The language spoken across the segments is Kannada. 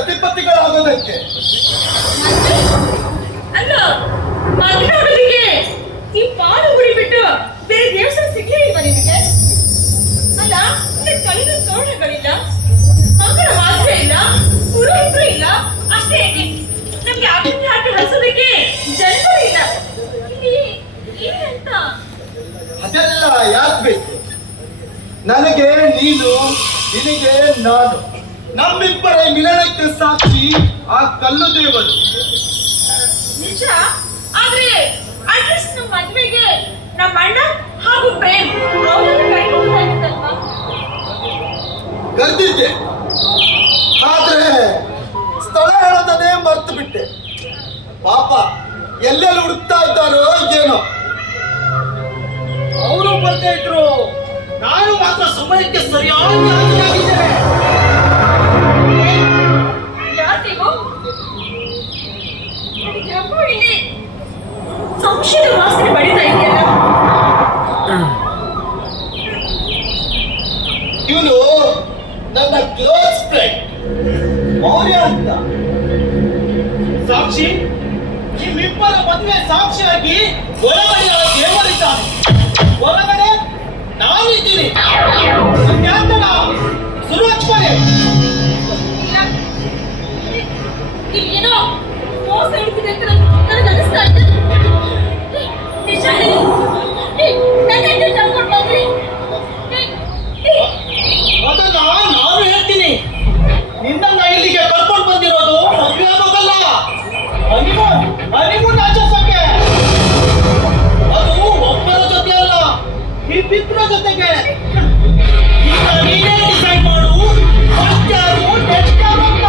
ಸತಿಪತಿಗಳಾಗೋದಕ್ಕೆ. ಅಲ್ಲ, ಮದುವೆ ಈ ಪಾಡು ಗುಡಿ ಬಿಟ್ಟು ಬೇರೆ ದೇವಸ್ಥಾನ ಸಿಗ್ಲೇ ಇಲ್ವಾ ನಿಮಗೆ? ಅಲ್ಲ, ಕಲಿದ ತೋರಣಗಳಿಲ್ಲ, ಮಕ್ಕಳ ಮಾತ್ರ ಇಲ್ಲ, ಪುರೋಹಿತರು ಇಲ್ಲ, ಅಷ್ಟೇ ನಮ್ಗೆ ಅಭಿವೃದ್ಧಿ ಹಾಕಿ ಹರಿಸೋದಕ್ಕೆ ಜನರು ಇಲ್ಲ. ಏನಂತ ಅದೆಲ್ಲ ಯಾಕೆ ಬೇಕು? ನನಗೆ ನೀನು, ನಿನಗೆ ನಾನು, ನಮ್ಮಿಬ್ಬರ ಮಿಲನಕ್ಕೆ ಸಾಕ್ಷಿ ಆ ಕಲ್ಲು ದೇವರು. ನಿಜ. ಆದ್ರೆ ಅಟ್ಲೀಸ್ಟ್ ನಮ್ಮ ಮದ್ವೆಗೆ ನಮ್ಮ ಅಣ್ಣ ಹಾಗೂ ಪ್ರೇಮ್ ಕರೆದಿದ್ದೆ, ಆದ್ರೆ ಸ್ಥಳ ಹೇಳೋದನ್ನೇ ಮರ್ತು ಬಿಟ್ಟೆ. ಪಾಪ ಎಲ್ಲೆಲ್ಲಿ ಹುಡುಕ್ತಾ ಇದ್ದಾರೋ ಏನೋ. ಅವರು ಬರ್ತಾ ಇದ್ರು, ನಾನು ಮಾತ್ರ ಸಮಯಕ್ಕೆ ಸರಿಯಾಗಿ ಹಾಜರಾಗಿದ್ದೆ. ಇಲ್ಲಿ ಸಂಶಯದ ವಾಸನೆ ಬಡಿತಾ ಇದೆಯಲ್ಲ. ಇವನು ನನ್ನ ಕ್ಲೋಸ್ ಫ್ರೆಂಡ್ ಮೌರ್ಯ ಅಂತ. ಸಾಕ್ಷಿ, ನಿಮ್ಮಿಬ್ಬರ ಮದುವೆ ಸಾಕ್ಷಿಯಾಗಿ ಹೊರಗಡೆ ದೇವರಿದ್ದಾನೆ, ಹೊರಗಡೆ ನಾನಿದ್ದೀನಿ. ಸಂಖ್ಯಾತನ ಸುರಜ್ ಪಡೆ ಏನೋ ಮೋಸ ಹಿಡಿದಿದೆ ಅಂತ ನನಗೆ ಅನಿಸ್ತಾ ಇದೆ. ನಿಜ ಹೇಳಿ, ನನ್ನ ಕರ್ಕೊಂಡು ಬಂದ್ರಿ. ಅದನ್ನ ನಾನು ಹೇಳ್ತೀನಿ. ನಿನ್ನನ್ನ ಇಲ್ಲಿಗೆ ಕರ್ಕೊಂಡು ಬಂದಿರೋದು ಮದುವೆ ಆಗೋದಲ್ಲ, ಹನಿಮೂನ್ ಆಚರಿಸೋಕೆ. ಅದು ಒಬ್ಬರ ಜೊತೆ ಅಲ್ಲ, ಇಬ್ಬಿಬ್ಬರ ಜೊತೆಗೆ. ಈಗ ನೀನೇ ಡಿಸೈಡ್ ಮಾಡು, ಫಸ್ಟ್ ಯಾರು ನೆಕ್ಸ್ಟ್ ಯಾರು ಅಂತ.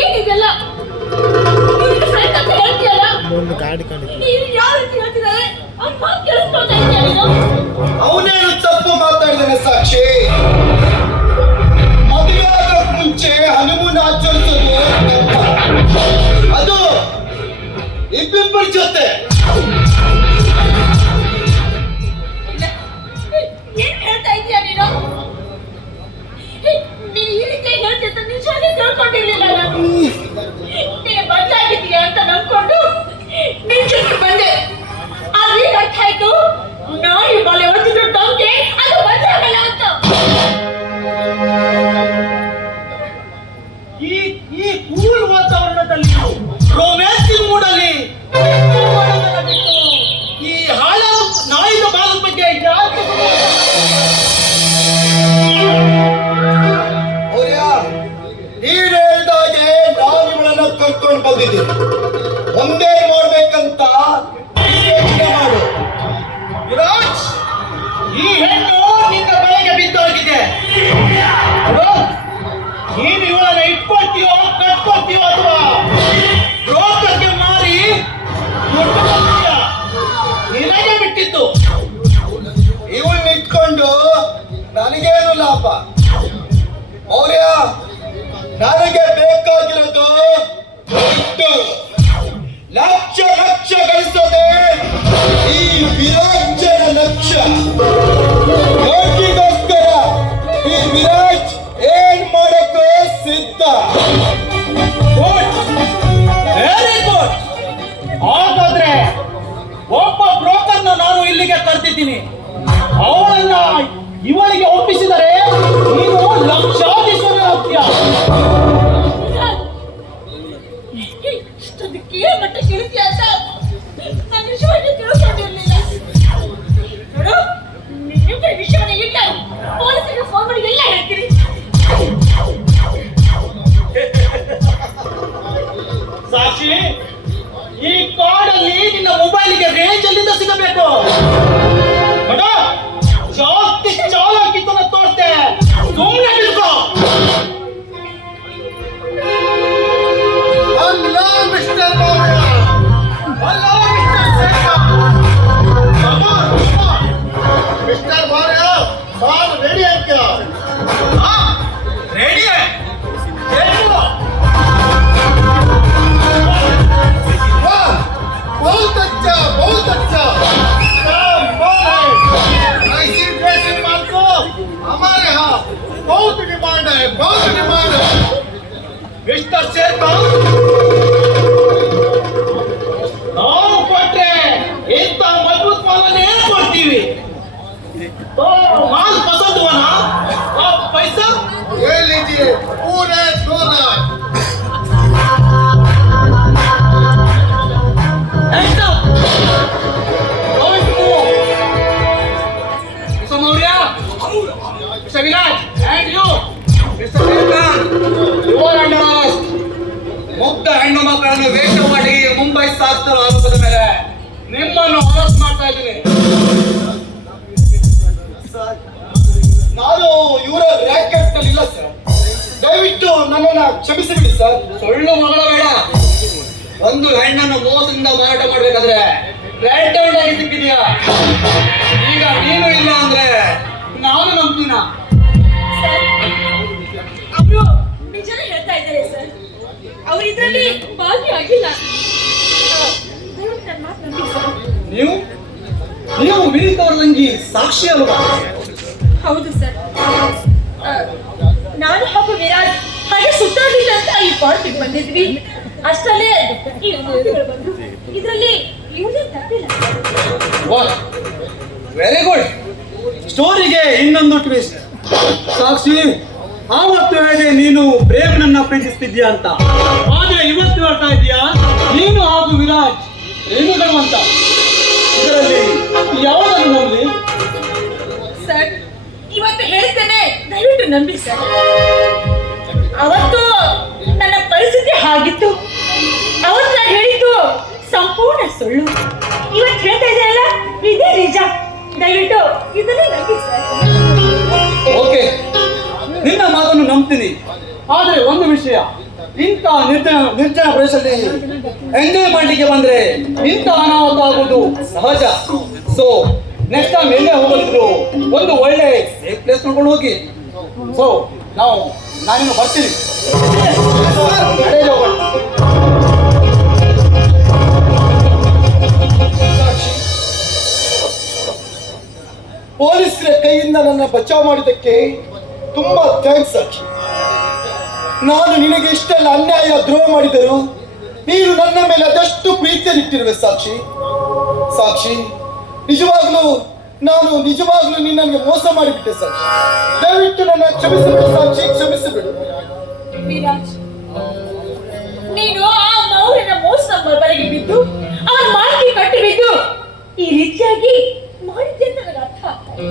ಏನಿದೆಲ್ಲ ಫ್ರೆಂಡ್ ಅಂತ ಹೇಳ್ತೀಯಲ್ಲ, ಒಂದು ಗಾಡಿ ಕಂಡಿದ್ದೆ. ನೀನು ಯಾವ ರೀತಿ ಹೇಳ್ತಿದ್ದಾರೆ ಅವ್ನು ಮಾತು ಕೇಳಿಸ್ಕೊಳ್ತಾ ಇದೆಯಾ ನೀನು? ಅವನೇನು ತಪ್ಪು ಮಾತಾಡಿದಾನೆ ಸಾಕ್ಷಿ. ಮದುವೆ ಆಗೋಕ್ ಮುಂಚೆ ಹನಿಮೂನ್ ಆಚರಿಸೋದು ಅದು ಇಬ್ಬಿಬ್ಬರ ಜೊತೆ. ಏನ್ ಹೇಳ್ತಾ ಇದೀಯ ನೀನು? ನೀನು ಈ ರೀತಿ ಹೇಳ್ತಿದ್ದ ನಿಜವಾಗ್ಲೂ ತಿಳ್ಕೊಂಡಿರ್ಲಿಲ್ಲ ನಾನು. ನೀನು ಬದಲಾಗಿದ್ದೀಯ ಅಂತ ನಂಬ್ಕೊಂಡು ನಿನ್ ಜೊತೆ ಬಂದೆ. ಆದ್ರೆ ಅರ್ಥ ಆಯ್ತು, ನಾನು ಬಲೆ ಹೊತ್ತಿದ್ರು ಡೊಂಕೆ ಅದು ಬದಲಾಗಲ್ಲ ಅಂತ. ಈ ಕೂಲ್ ವಾತಾವರಣದಲ್ಲಿ, ರೊಮ್ಯಾನ್ಸಿಕ್ ಮೂಡಲ್ಲಿ ಬಿಟ್ಟು ಈ ಹಾಳ ನಾಯಿನ ಭಾಗದ ಬಗ್ಗೆ ಯಾಕೆ ನೀನು ಹೇಳಿದಾಗೆ ನಾನು ಇವಳನ್ನ ಕರ್ಕೊಂಡು ಬಂದಿದ್ದೀನಿ. ಒಂದೇ ಮಾಡ್ಬೇಕಂತ ಯೋಚನೆ ಮಾಡು ವಿರಾಜ್. ಈ ಹೆಣ್ಣು ನಿನ್ನ ಬಲೆಗೆ ಬಿದ್ದೋಗಿದೆ. ನೀನು ಇವಳನ್ನ ಇಟ್ಕೊಳ್ತೀಯೋ ಕಟ್ಕೊಳ್ತೀಯೋ ಅಥವಾ ಬ್ರೋಕರ್ಗೆ ಮಾರಿ ನಿನಗೆ ಬಿಟ್ಟಿದ್ದು. ಇವಳನ್ನ ಇಟ್ಕೊಂಡು ನನಗೇನು ಲಾಭ? ಮೌರ್ಯ, ನನಗೆ ಬೇಕಾಗಿರೋದು ದುಡ್ಡು. ಲಕ್ಷ ಲಕ್ಷ ಗಳಿಸೋದೆ ಈ ವಿರಾಜನ ಲಕ್ಷ್ಯ. ನೋಟಿಗೋಸ್ಕರ ಈ ವಿರಾಜ್ ಏನ್ ಮಾಡಕ್ಕೂ ಸಿದ್ಧ. Very good. ಹಾಗಾದ್ರೆ ಒಬ್ಬ ಬ್ರೋಕರ್ನ ನಾನು ಇಲ್ಲಿಗೆ ಕರೆದಿದ್ದೀನಿ. ಅವಳನ್ನ ಇವಳಿಗೆ ಒಪ್ಪಿಸಿದರೆ ನೀನು ಲಕ್ಷಾಧೀಶ್ವರ ಆಗ್ತೀಯ. ಇಷ್ಟೊಂದಕ್ಕೆ ಮಟ್ಟ ಕೇಳ್ತೀಯ ಅಂತ ನಾನು ನಿಜವಾಗಿ ತಿಳ್ಕೊಂಡಿರ್ಲಿಲ್ಲ. ನೋಡು, ನಿಮ್ಮಿಬ್ಬರ ವಿಷಯವನ್ನು ಇಲ್ಲ ಪೊಲೀಸರಿಗೆ ಫೋನ್ ಮಾಡಿ ಎಲ್ಲ ಹೇಳ್ತೀರಿ. ಸಾಕ್ಷಿ, ಈ ಕಾಡಲ್ಲಿ ನಿನ್ನ ಮೊಬೈಲಿಗೆ ರೇಂಜ್ ಅಲ್ಲಿಂದ ಸಿಗಬೇಕು. ಜಾಸ್ತಿ ಚಾಲಾಕಿತನ ತೋರ್ತೆ, ಸುಮ್ಮನೆ ನಿಲ್ಕೋ. Hello mister Maurya, hello mister Shekhar. Mister Maurya, sir ready है क्या? हाँ रेडी है. देखो बहुत अच्छा, बहुत अच्छा. ಮಿಸ್ಟರ್ ಶೇರ್ಖಾನ್, ನಾವು ಕೊಟ್ರೆ ಇಂಥ ಮಜಬೂತ್ ಮಾಲನ್ನೇ ಕೊಡ್ತೀವಿ. तो माल पसंद हुआ ना, आप पैसा ये लीजिए पूरे 2 lakh. Hands up! Don't move! Mr. Maurya, Mr. Viraj, and you, Mr. Shirkan, you are under arrest. ಮುಗ್ಧ ಹೆಣ್ಣು ಮಕ್ಕಳನ್ನು ವೇಷ ಮಾಡಿ ಮುಂಬೈ ಸಾಗಿಸಲು ಆರೋಪದ ಮೇಲೆ ನಿಮ್ಮನ್ನು ಅರೆಸ್ಟ್ ಮಾಡ್ತಾ ಇದ್ದೀನಿ. ನಾನು ಇವರ ರ್ಯಾಕೆಟ್ ನಲ್ಲಿ ಇಲ್ಲ ಸರ್, ದಯವಿಟ್ಟು ನನ್ನನ್ನ ಕ್ಷಮಿಸಿಬಿಡಿ ಸರ್. ಸುಳ್ಳು ಮಗಳ ಬೇಡ. ಒಂದು ಹೆಣ್ಣನ್ನು ಮೋಸದಿಂದ ಮಾರಾಟ ಮಾಡ್ಬೇಕಾದ್ರೆ ರೆಡ್ ಹ್ಯಾಂಡ್ ಆಗಿ ಸಿಕ್ಕಿದ್ಯಾ. ಈಗ ನೀನು ಇಲ್ಲ ಅಂದ್ರೆ ನಾನು ನಂಬ್ತೀನ. ಅವರು ನಿಜನೇ ಹೇಳ್ತಾ ಇದ್ದಾರೆ ಸರ್. ಅವ್ರು ಇದ್ರಲ್ಲಿ ಭಾಗಿಯಾಗಿಲ್ಲ. ದಯವಿಟ್ಟು ನನ್ನ ಮಾತು ನಂಬಿ ಸರ್. ನೀವು ನೀವು ವಿನೀತವರದಂಗಿ ಸಾಕ್ಷಿ ಅಲ್ವಾ? ಹೌದು ಸರ್. ನಾನು ಹಾಗೂ ವಿರಾಟ್ ಹಾಗೆ ಸುತ್ತಾಡಿಲ್ಲ ಅಂತ ಈ ಪಾರ್ಟಿಗೆ ಬಂದಿದ್ವಿ. ಅಷ್ಟರಲ್ಲೇ ಈ ಮಾತುಗಳು ಬಂದು ಇದರಲ್ಲಿ ಇವ್ರೇ ತಪ್ಪಿಲ್ಲ. Very good. ಸ್ಟೋರಿಗೆ ಇನ್ನೊಂದು ಟ್ವಿಸ್ಟ್. ಸಾಕ್ಷಿ, ಆವತ್ತು ಹೇಳಿದೆ ನೀನು ಪ್ರೇಮನನ್ನ ಪ್ರೀತಿಸ್ತಿದ್ಯಾ ಅಂತ, ಆದ್ರೆ ಇವತ್ತು ಹೇಳ್ತಾ ಇದೀಯಾ ನೀನು ಹಾಗೂ ವಿರಾಜ್ ಪ್ರೇಮಿಗಳು ಅಂತ. ಇದರಲ್ಲಿ ಯಾವುದನ್ನು ನೋಡ್ಲಿ? ಸರ್, ಇವತ್ತು ಹೇಳ್ತೇನೆ, ದಯವಿಟ್ಟು ನಂಬಿ ಸರ್. ಅವತ್ತು ನನ್ನ ಪರಿಸ್ಥಿತಿ ಹಾಗಿತ್ತು. ಅವತ್ತು ನಾನು ಹೇಳಿದ್ದು ಸಂಪೂರ್ಣ ಸುಳ್ಳು. ಇವತ್ತು ಹೇಳ್ತಾ ಇದ್ದೀರಲ್ಲ, ಇದೇ ನಿಜ. ದಯವಿಟ್ಟು ಇದನ್ನೇ ನಂಬಿ ಸರ್. ಓಕೆ, ನಿನ್ನ ಮಾತನ್ನು ನಂಬ್ತೀನಿ. ಆದ್ರೆ ಒಂದು ವಿಷಯ, ಇಂಥ ನಿರ್ಜನ ಪ್ರದೇಶದಲ್ಲಿ ಎಂಜಾಯ್ ಮಾಡಲಿಕ್ಕೆ ಬಂದ್ರೆ ಇಂಥ ಅನಾಹುತ ಆಗುವುದು ಸಹಜ. ಸೊ ನೆಕ್ಸ್ಟ್ ಟೈಮ್ ಎಲ್ಲೇ ಹೋಗೋದಿದ್ರು ಒಂದು ಒಳ್ಳೆ ಸೇಫ್ ಪ್ಲೇಸ್ ನೋಡ್ಕೊಂಡು ಹೋಗಿ. ಸೊ ನಾನಿನ್ನು ಬರ್ತೀನಿ. ನಡೆಯಲು ಹೋಗೋಣ. ಪೊಲೀಸರ ಕೈಯಿಂದ ನನ್ನ ಬಚಾವ್ ಮಾಡಿದ್ದಕ್ಕೆ ತುಂಬಾ ಥ್ಯಾಂಕ್ಸ್ ಸಾಕ್ಷಿ. ನಾನು ನಿನಗೆ ಇಷ್ಟೆಲ್ಲ ಅನ್ಯಾಯ ದ್ರೋಹ ಮಾಡಿದರು ನೀನು ನನ್ನ ಮೇಲೆ ಅದಷ್ಟು ಪ್ರೀತಿಯಲ್ಲಿಟ್ಟಿರುವೆ ಸಾಕ್ಷಿ. ಸಾಕ್ಷಿ, ನಾನು ನಿಜವಾಗ್ಲೂ ನಿನ್ನಗೆ ಮೋಸ ಮಾಡಿಬಿಟ್ಟೆ ಸಾಕ್ಷಿ. ದಯವಿಟ್ಟು ನನ್ನ ಕ್ಷಮಿಸಿಬಿಡು ಸಾಕ್ಷಿ, ಕ್ಷಮಿಸಿಬಿಡು. ವಿರಾಜ್, ನೀನು ಆ ಮೌರ್ಯನ ಮೋಸ ಬಲೆಗೆ ಬಿದ್ದು ಅವನ ಮಾತಿಗೆ ಕಟ್ಟಿ ಬಿದ್ದು ಈ ರೀತಿಯಾಗಿ ಮಾಡಿದ್ದೆ ಅಂತ ನನಗೆ ಅರ್ಥ ಆಗ್ತಾ ಇದೆ.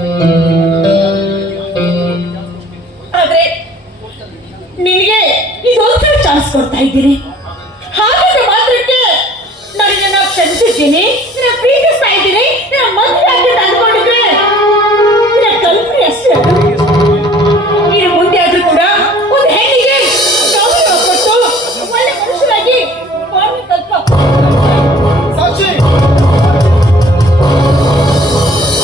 ಆದ್ರೆ ನಿನಗೆ ಇದೊಂದು ಚಾನ್ಸ್ ಕೊಡ್ತಾ ಇದ್ದೀನಿ. ಹಾಗಾದ್ರೆ ಮಾತ್ರಕ್ಕೆ ನಾನು ನಿನ್ನ ಕ್ಷಮಿಸಿದ್ದೀನಿ, ನಿನ್ನ ಪ್ರೀತಿಸ್ತಾ ಇದ್ದೀನಿ, ನಿನ್ನ ಮದುವೆ